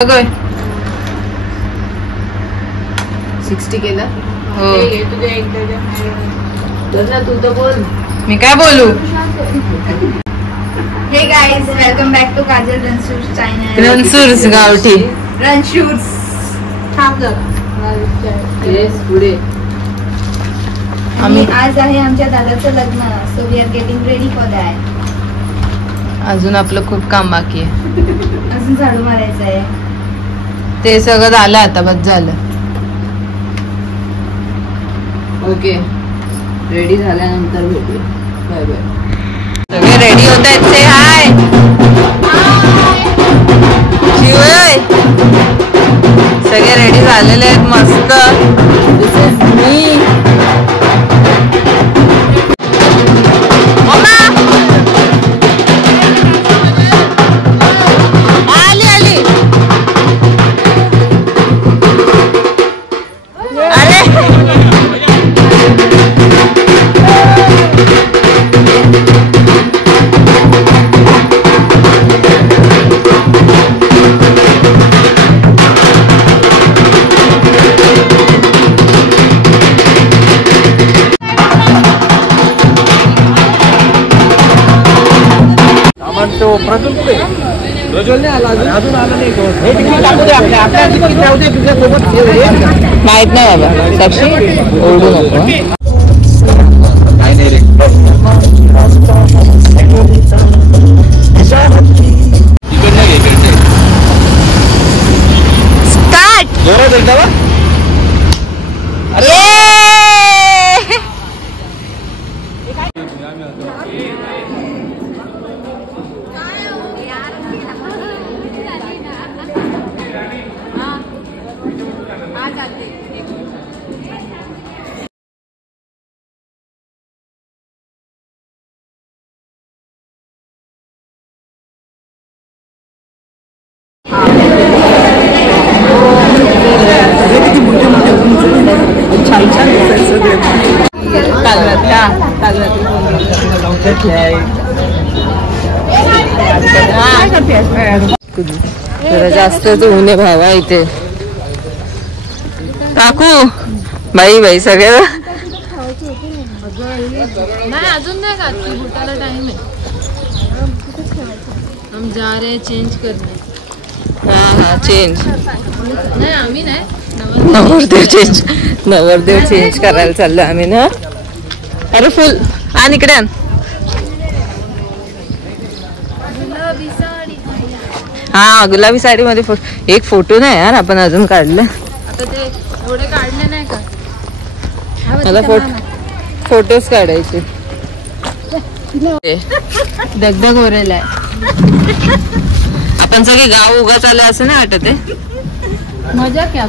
60 केला हो ना तू तर बोल मी काय बोलू. Hey guys welcome back to Kajal Ranshurs channel. Ranshurs गावठी रणशूर्स थांब येस पुढे आम्ही आज आहे आमच्या दादाचं लग्न. So we are getting ready for that. अजून आपलं खूप काम बाकी आहे. अजून झाडू मारायचं आहे. ते सगळं झालं आता बस झालं. ओके रेडी झाल्यानंतर भेटूया. Bye bye. सगळे रेडी होत आहेत. से हाय शिवय. सगळे रेडी झालेले आहेत मस्त. दिस इज मी. माहित नाही बाबा. साक्षी ओरडू नको. जरा जास्तच ऊन आहे भावा इथे. काकू बाई बाई सगळे नहीं अजून नाही का बुटाला टाइम है. हम जा रहे हैं चेंज करने. हा चेंज. नाही आम्ही नाही नवरदेव चेंज करायला चाललो आम्ही ना. अरे फुल आण इकडे आण. हा गुलाबी साडी मध्ये एक फोटो नाही यार आपण अजून काढलं. आता ते एवढे काढले नाही का. मला फोटोज काढायचे. दगदग होरेल आहे. आपण सगळे गाव उगा चालले असं नाही वाटत आहे. मजा क्या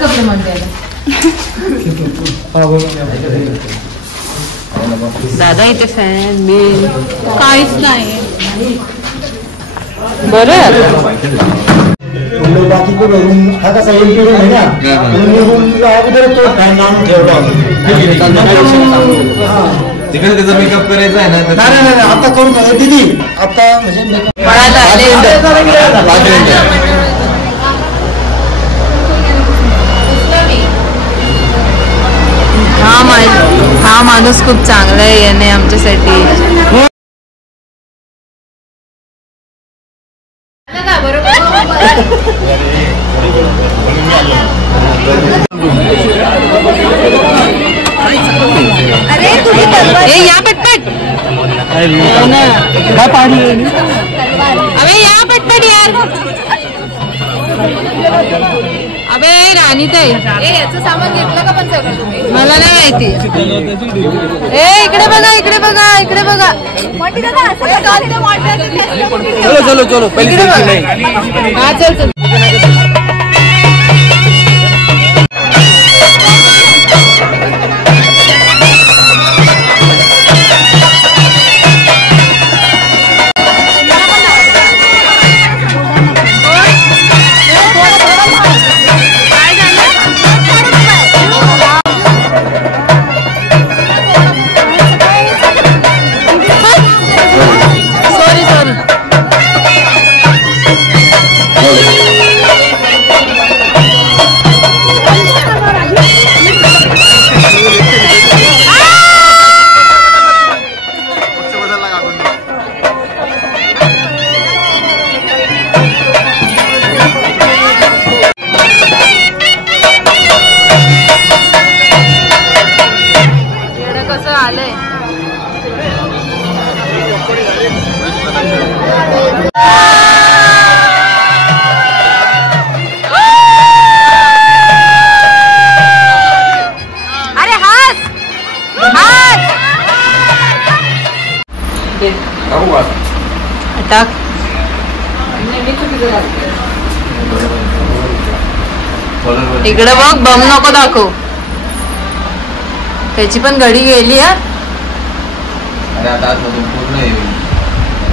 कपडे म्हणते दादा इथे फॅन बिल काहीच नाही. बरं बाकी को रूम हा कसा एम्प्टी रूम आहे ना. रूमला अगोदर तो नाम ठेवला. तिकडे त्याचा मेकअप करायचा आहे ना. नाही आता करून दीदी आता म्हणजे मेकअप हा माणूस खूप चांगला आहे. याने आमच्यासाठी या पटपट. अबे या पटपट यार. अबे राणी ताई याचं सामान घेतलं का पण सगळं तुम्ही. मला नाही माहिती. ए इकडे बघा इकडे बघा इकडे बघा. चलो चलो इकडे बघा. हा चल चल. सॉरी अरे हास हास टाक. इकडे बघ, बम नको दाखव. त्याची पण घडी गेली. हा अरे आता आतमधून पूर्ण येईल.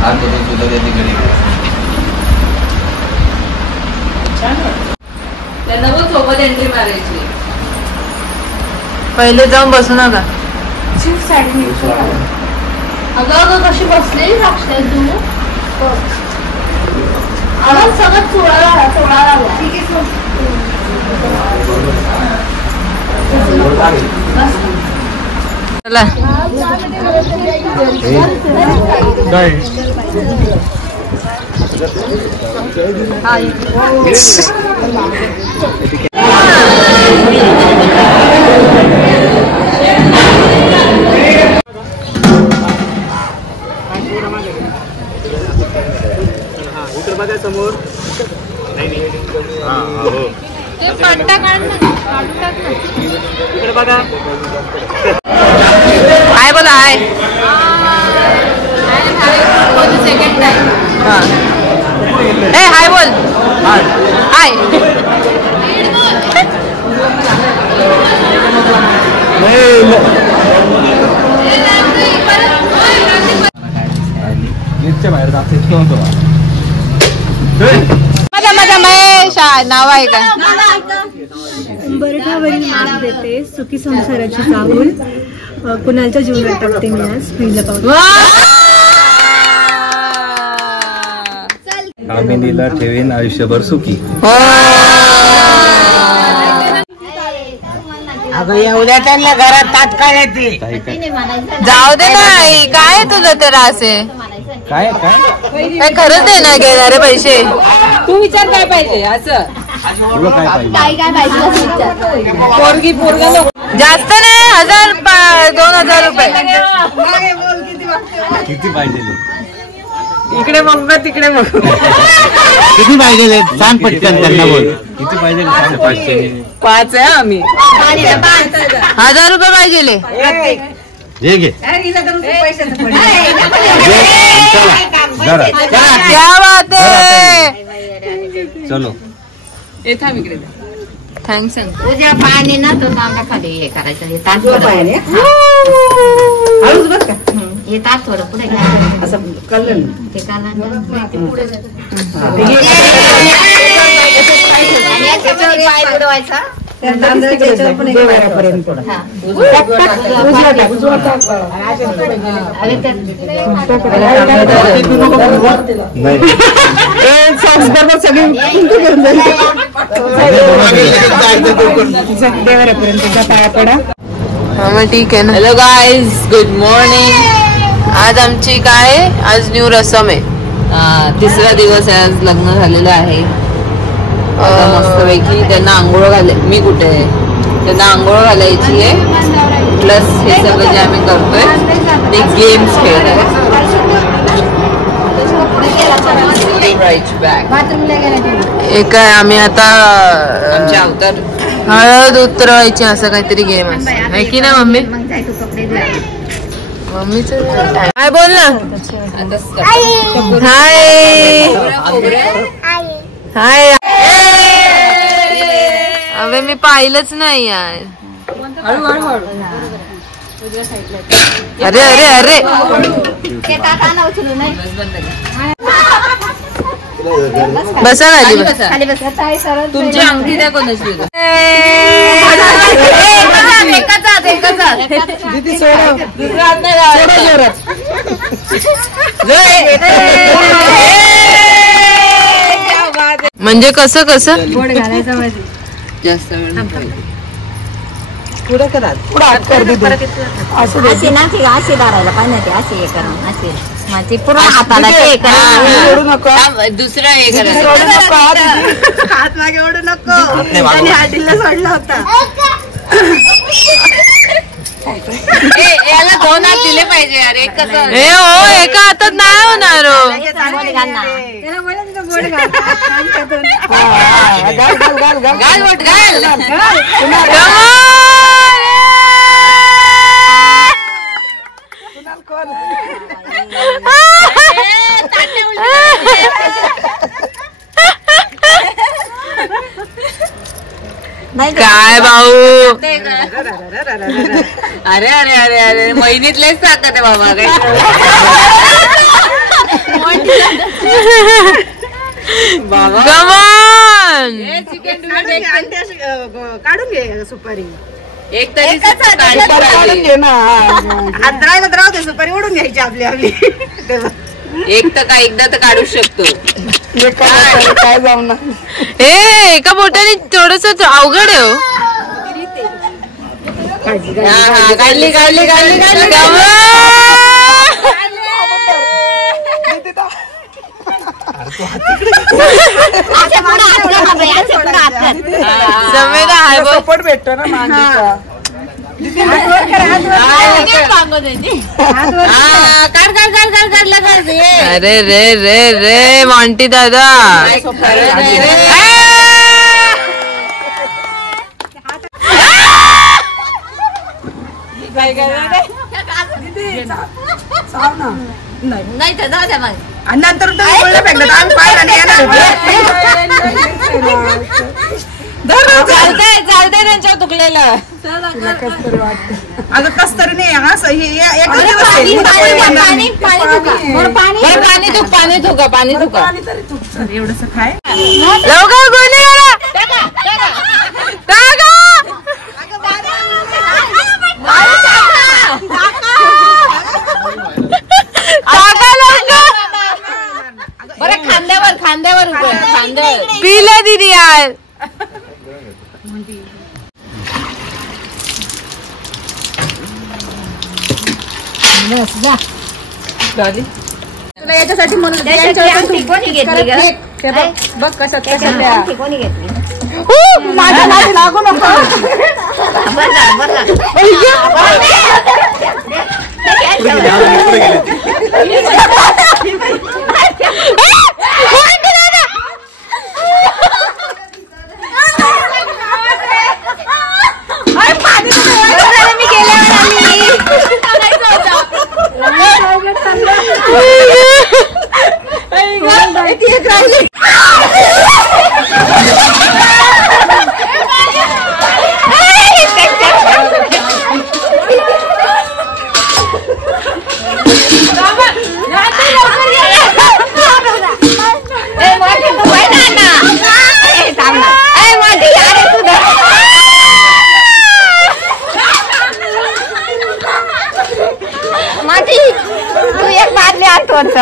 आतमधून सुद्धा त्याची घडी त्यांना पण सोबत एंट्री मारायची. पहिले जाऊन बसू नका. अगं अगं कशी बसलेली लागते तू. आवाज सगळं चोळा लागला. ठीक आहे चला. समोर हाय बोला. हाय सेकंड टाइम. ए हाय बोल. हाय बाहेर जात माझा माझा महेश नाव आहे का? बरठावरील माप देते सुखी संसाराची चाहूल कुणालच्या जीवनात टाकते मी आज पहिलं पाऊल. कामिनीला ठेवीन आयुष्यभर सुखी. अगं एवढ्या त्यांना घरात तात्काळ येते. जाऊ दे नाही. काय तुझं तर असे काय काय काय खरंच आहे ना घेणारे पैसे. तू विचार काय पाहिजे असं. तुला काय पाहिजे? काय पाहिजे पोरगी पोरगा नको. जास्त नाही. 1000 2,000 रुपये. किती पाहिजे? इकडे बघ का तिकडे बघ. किती पाहिजे? सांग पटकन त्यांना बोल. किती पाहिजे? 5 आहे आम्ही. 1000 रुपये पाहिजे. घे घे. क्या बात आहे. चलो थांब इकडे. थँक्स. उद्या पाणी ना तो तांबा खाली हे करायचं. हे ताट हे ताट थोडं पुढे असं कळलं ते पाय बुडवायचा. ठीक आहे ना. Hello guys, good morning. आज आमची काय आज न्यू रसम आहे. 3रा दिवस आहे. आज लग्न झालेलं आहे. मस्तपैकी त्यांना आंघोळ घाले. मी कुठे आहे? त्यांना आंघोळ घालायची आहे. प्लस हे सगळं जे आम्ही करतोय ते गेम्स खेळतोय. एक आहे आम्ही आता आमचे अवतार हळद उतरवायची असं काहीतरी गेम आहे की ना मम्मी? मम्मीच काय बोल ना. हाय हाय. अबे मी पाहिलंच नाही यार. अरे अरे अरे बसा खाली बसा. तुमची अंगठी द्या कोणाची. म्हणजे कसं कसं जास्त वेळ अशी ना ती अशी धरायला पाहिजे. अशी हे करून अशी माझी पूर्ण हाताला हे करा. दुसरं हे करायचं. हात मागे ओढू नको. त्यांनी हाटीला सोडला होता. याला 2 हात दिले पाहिजे यार. एक कसं ए हो एका हातात नाही होणार हो. घाल बोट घाल. काय भाऊ. अरे अरे अरे अरे महिनीतलेच ताकद आहे बाबा. काढून घे सुपारी. एक तरी राहू दे सुपारी ओढून घ्यायची आपली आपली. एक तर काय एकदा तर काढू शकतो. काय जाऊ ना एका बोटाने थोडस अवघड आहे हो. काढली काढली काढली काढली. समेदा हाय बघ. सपोर्ट भेटतो ना मांडीचा. अरे रे रे रे मॉन्टी दादा. नाही तर जाऊ द्या मग. आणि नंतर फेकलं आम्ही पाहिला नाही चालतंय चालतंय त्यांच्यावर तुकलेलं. अगं कस तरी नाही असं पाणी थुका. एवढस खाय. लवकर गोली बरं खांद्यावर खांद्यावर खांद्यावर पिला दीदी यार. तुला याच्यासाठी म्हणून बघ कशात कशात कोणी घेतली माझ्या नादी लागू नको.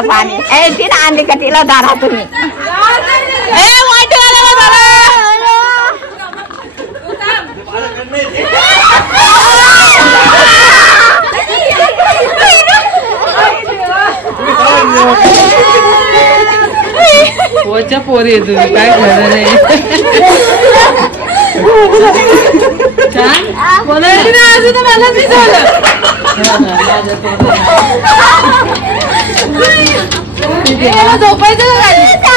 पाणी तिला आणली का तिला दारा तुम्ही. पोच्या पोरी आहे तुम्ही काय खरं नाही. छान बोलायची ना अजून मला नाही झालं. झोपायचं का